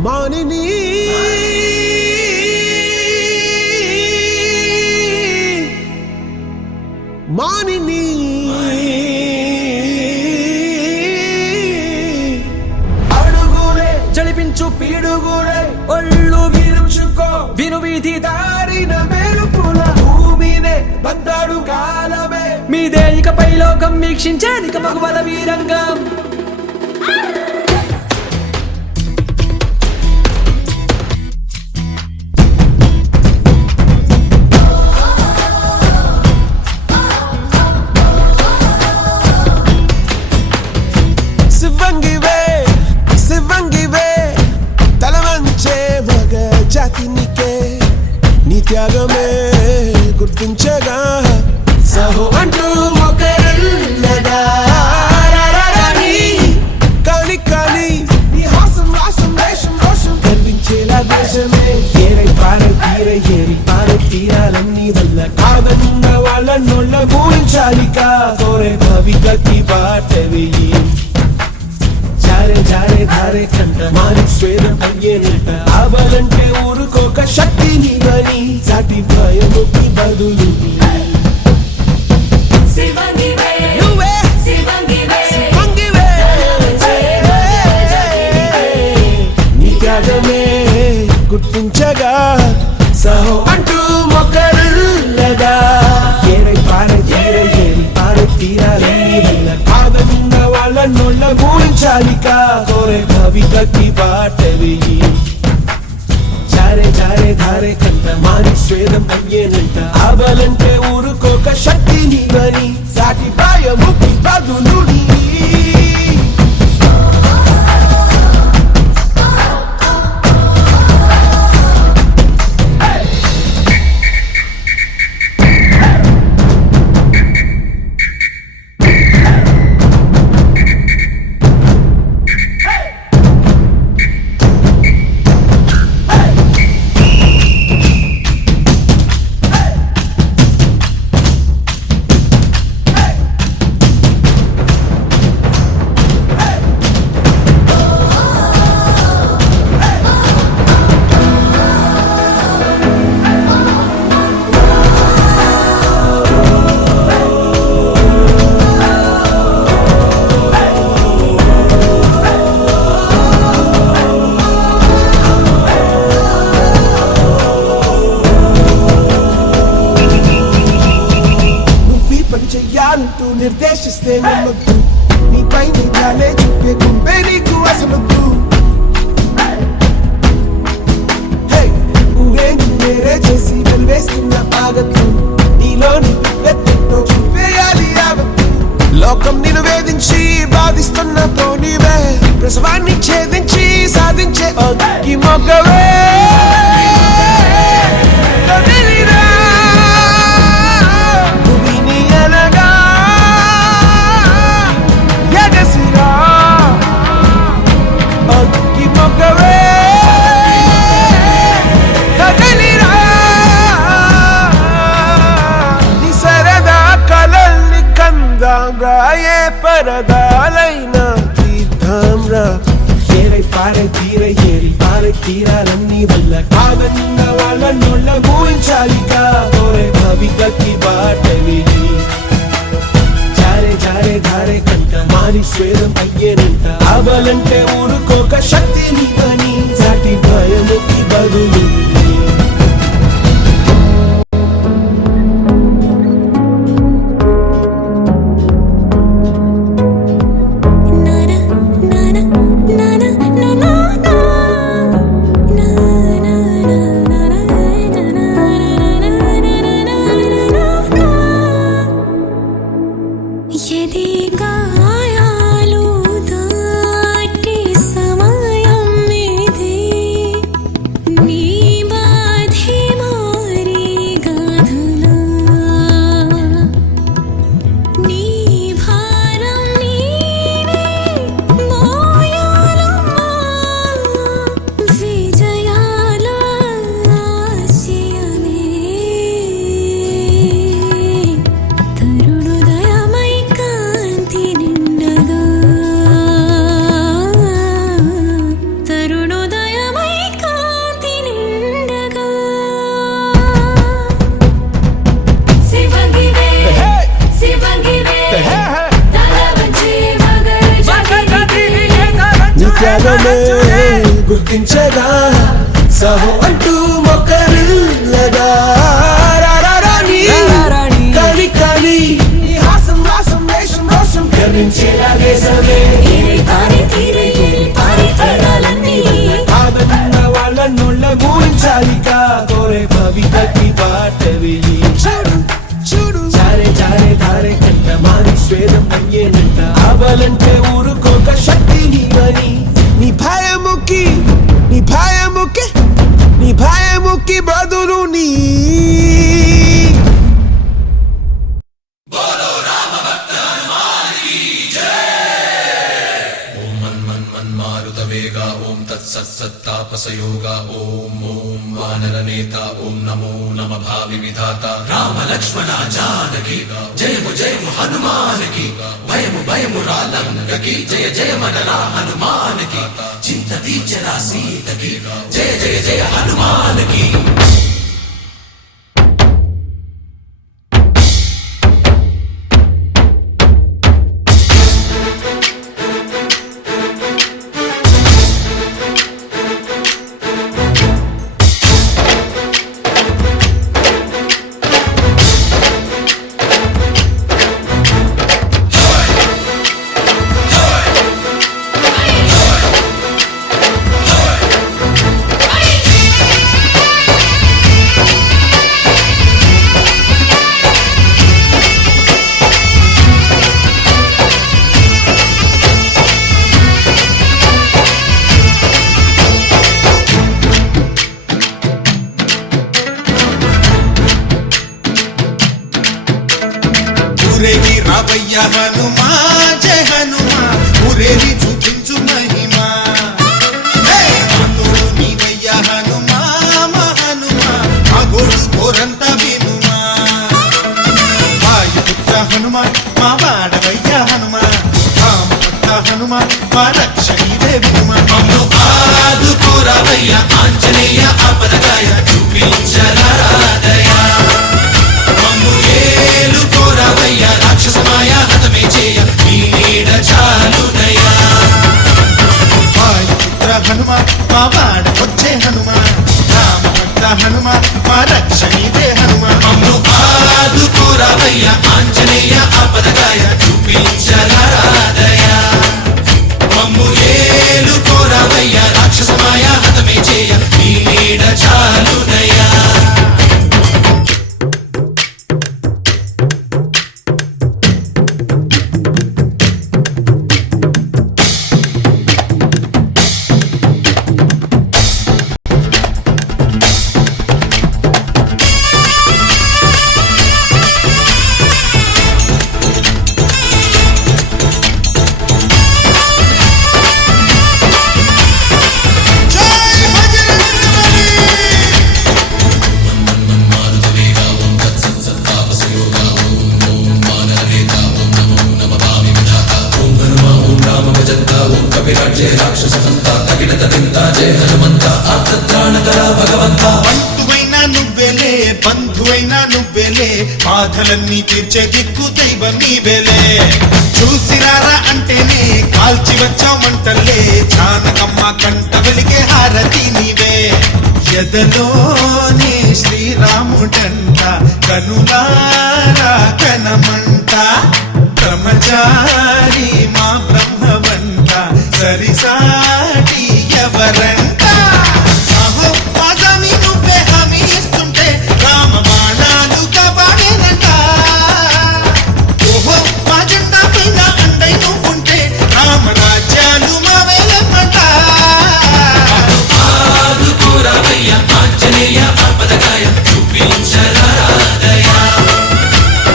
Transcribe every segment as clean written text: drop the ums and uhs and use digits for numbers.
మానిని మానిని అడుగులే జడిపించు పీడుగులే ఒళ్ళు విరుచుకో వినువీధి దారిన మెరుపుల భూమినే బందాడు కాలమే మీదే ఇకపై లోకం వీక్షించేదిక మగవల వీరంగం త్యాగమే గుర్తించగా సహో అంటూ ఒకరున్నదా కాని కాని నీ హాసం రాసం వేషం రోషం కనిపించేలా దేశమే ఏరై పారై తీరై ఏరి పారై తీరాలన్నీ వల్ల కాదన్న వాళ్ళ నోళ్ళ పూరించాలిక కోరే భవిగతి బాట వెయ్యి జారే జారే ధారే కంట మాని స్వేదం అయ్యేనంట ఆవాలంటే ఊరుకోక శక్తి నీవని సాటి భయముకి బదులు నీ త్యాగమే గుర్తించగా సహో అంటూ మొక్కరుల్లగా ఏరై పారై తీరై ఏరి పారై తీరాలన్నీ వల్ల కాదన్న వాళ్ళ నోళ్ళ పూరించాలిక కోరే భవిగతి బాట వెయ్యి జారే జారే ధారే కంట మాని స్వేదం అయ్యేనంట ఆవాలంటే ఊరుకోక శక్తి నీవని సాటి భయముకి బదులు చెయ్యాలంటూ నిర్దేశిస్తే నమ్మద్దు నీపై నిజాలే చూపే గుంపే నీకు అసలొద్దు ఊరేంటి వేరే చేసి వెలివేస్తున్న ఆగద్దు నీలోని వెత్తెట్టో చూపేయాలి యావత్తు లోకం నిన్ను వేధించి బాధిస్తున్న పోనీవే ప్రసవాన్ని ఛేదించి సాధించే ఈ మొగ్గవే రాయే పరదాలైనా తీర్థంరా ఏరై పారై తీరై ఏరి పారై తీరాలన్నీ వల్ల కాదన్న వాళ్ళ నోళ్ళ పూరించాలిక కోరే భవిగతి బాట వెయ్యి జారే జారే ధారే కంట మాని స్వేదం అయ్యేనంట ఆవాలంటే ఊరుకోక శక్తి నీవని సాటి భయముకి బదులు దేశమే గుర్తించగా సహో అంటూ మొక్కరిల్లగా రారారాణి కలి కలి నీ హాసం రాసం వేషం రోషం కనిపించేలా దేశమే కాదన్న వాళ్ళ నోళ్ళ మూయించాలిక కోరే కవితకి బాటవిలి చూడు చూడు చారే చారే ధారే కంట మాని స్వేదం అయ్యేనంట అవలంటే ఊరుకోక శక్తి నీవని నీ భయముకి నీ భయముకి నీ భయముకి బదులు నీ मारुतवेगा ओम तत्सत्सत्तापसयोगा ओम ओम वानरनेता ओम नमो नम भावि विधाता राम लक्ष्मण जानकी जय हनुमान की भयमु भयमु रालंक की जय जय मनरा हनुमान की चिंत दीचरा सीत की जय जय जय हनुमान की ఊరేగి రావయ్య హనుమా జయ హనుమా ఊరేగి చూపించు మహిమా తోడు నీవయ్య హనుమా మా హనుమా మా గోడు కోరంత వినుమా వాయుపుత్ర హనుమా మా వాడవయ్య హనుమా రామపుత్ర హనుమా మా రక్షణీదే వినుమా మమ్ము ఆదుకోరావయ్య ఆంజనేయ ఆపదగాయ చూపించరాదయ మమ్ము ఏలుకోరావయ్య రాక్షసమాయ హతమే చేయ నీ నీడ చాలునయ్యా వాయుపుత్ర హనుమా మా వాడవచ్చే హనుమా రామపుత్ర హనుమా మా రక్షణీదే హనుమా మమ్ము ఆదుకోరావయ్య ఆంజనేయ ఆపదగాయ చూపించరాదయ మమ్ము ఏలుకోరావయ్య రాక్షసమాయ హతమే చేయ నీ నీడ చాలునయ్యా బంధువైనా నువ్వేలే బంధువైనా నువ్వేలే బాధలన్నీ తీర్చే దిక్కు దైవం నీవేలే చూసిరారా అంటేనే కాల్చి వచ్చావు మంటల్లే జానకమ్మ కంట వెలిగే హారతి నీవే ఎదలోని శ్రీరాముడంట కనులారా కనమంట బ్రహ్మచారి మా బ్రహ్మవంట సరిసాటి ఎవరంట సాహో ఆజామి నువ్వే హామీ ఇస్తుంటే రామ బాణాలు కాపాడేనంట ఓహో మా జెండా పైన అండై నువ్వుంటే రామ రాజ్యాలు మా వేలమంట ఆదుకోరావయ్య ఆంజనేయ ఆపదగాయ చూపించరాదయ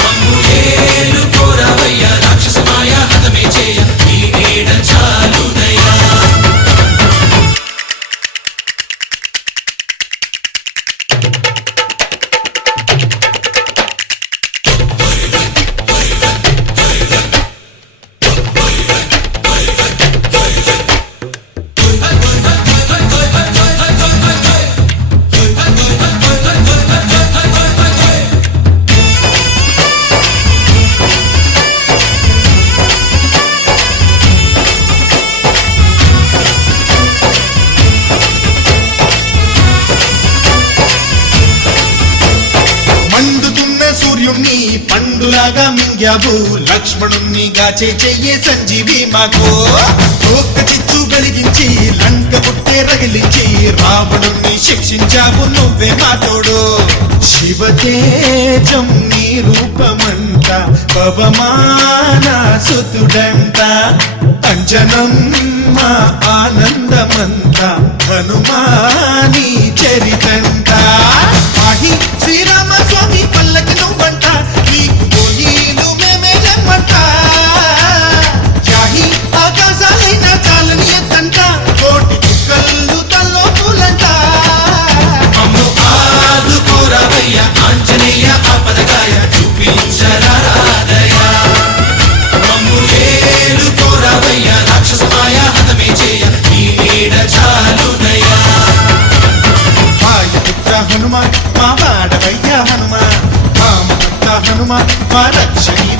మమ్ము ఏలుకోరావయ్య రాక్షసమాయ హతమే చేయ నీ నీడ చాలునయ్యా అయ్యావు లక్ష్మణుణ్ణి గాచే చెయ్యే సంజీవి మాకు ఒక్క చిచ్చు వెలిగించి లంక పుట్టే రగిలించి రావణుణ్ణి శిక్షించావు నువ్వే మా తోడు శివతేజం నీ రూపమంట పవమాన సుతుడంట అంజనం మా ఆనందమంత హనుమాని చరితంట ఆహి శ్రీరామ స్వామి పల్లకి నువ్వంట నీకు పోయిలు మేమే నమ్మంట యాహి ఆకాశాలైన చాలని ఎత్తంట కోటి చుక్కలు తల్లో పూలంట మమ్ము ఆదుకోరావయ్య ఆంజనేయ ఆపదగాయ చూపించరాదయ మమ్ము ఏలుకోరావయ్య రాక్షసమాయ హతమే చేయ నీ నీడ చాలునయ్యా వాయుపుత్ర హనుమ మా వాడవయ్య హనుమ రామభక్త హనుమ మా రక్షణి